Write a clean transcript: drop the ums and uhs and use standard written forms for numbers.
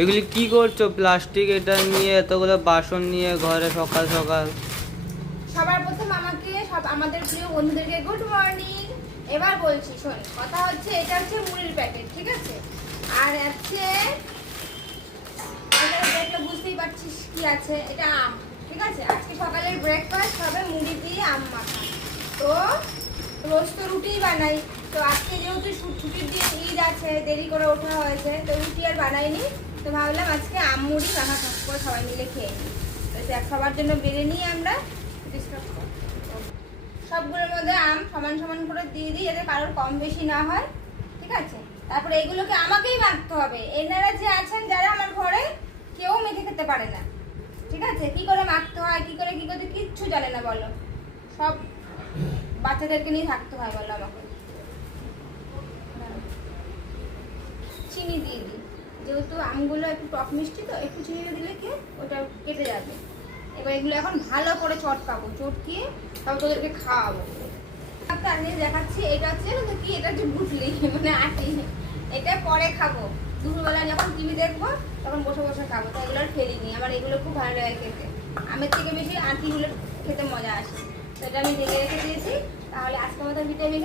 এগুলি কি করছো? প্লাস্টিক এটা নিয়ে এতগুলো বাসন নিয়ে ঘরে সকাল সকাল। সবার প্রথম আমাদের প্রিয় বন্ধুদেরকে গুড মর্নিং। এবার বলছি শোন, কথা হচ্ছে এটা হচ্ছে মুড়ির প্যাকেট, ঠিক আছে? আর হচ্ছে এটা বুঝতেই পারছিস কি আছে, এটা আম, ঠিক আছে? আজকে সকালের ব্রেকফাস্ট হবে মুড়ি দিয়ে আম মাখা। তো রোজ তো রুটিই বানাই, তো আজকে যেহেতু ছুটির দিন, ঈদ আছে, দেরি করে ওঠা হয়েছে, তো রুটি আর বানাইনি। তো ভাবলাম আজকে আম মুড়ি মাখা করে সবাই মিলে খেয়ে নিই। তো সবার জন্য বেড়ে নিই আমরা। সবগুলোর মধ্যে আম সমান সমান করে দিয়ে দিই, যাতে কারোর কম বেশি না হয়, ঠিক আছে? তারপরে এগুলোকে আমাকেই মাখতে হবে। এনারা যে আছেন যারা আমার ঘরে, কেউ মেখে খেতে পারে না, ঠিক আছে? কি করে মাখতে হয়, কি করে কি করতে কিচ্ছু জানে না, বলো। সব বাচ্চাদেরকে নিয়ে থাকতে হয়, বলো আমাকে। চিনি দিয়ে দিই, যেহেতু আমগুলো একটু টক মিষ্টি, তো একটু চিনি দিলে কি ওটা কেটে যাবে। এবার এগুলো এখন ভালো করে চটকাবো, চটকিয়ে তারপর তোদেরকে খাওয়াবো। আমি দেখাচ্ছি, এটা হচ্ছে কি, এটা হচ্ছে বুটলি, মানে আটি। এটা পরে খাবো, দুপুরবেলা যখন টিভি দেখবো তখন বসে বসে খাবো। তো এগুলো আর ফেলিনি, আমার এগুলো খুব ভালো লাগে খেতে। আমের থেকে বেশি আটিগুলো খেতে মজা আসে। তো এটা আমি ঢেকে রেখে দিয়েছি। তাহলে আজকের মতো ভিটামিন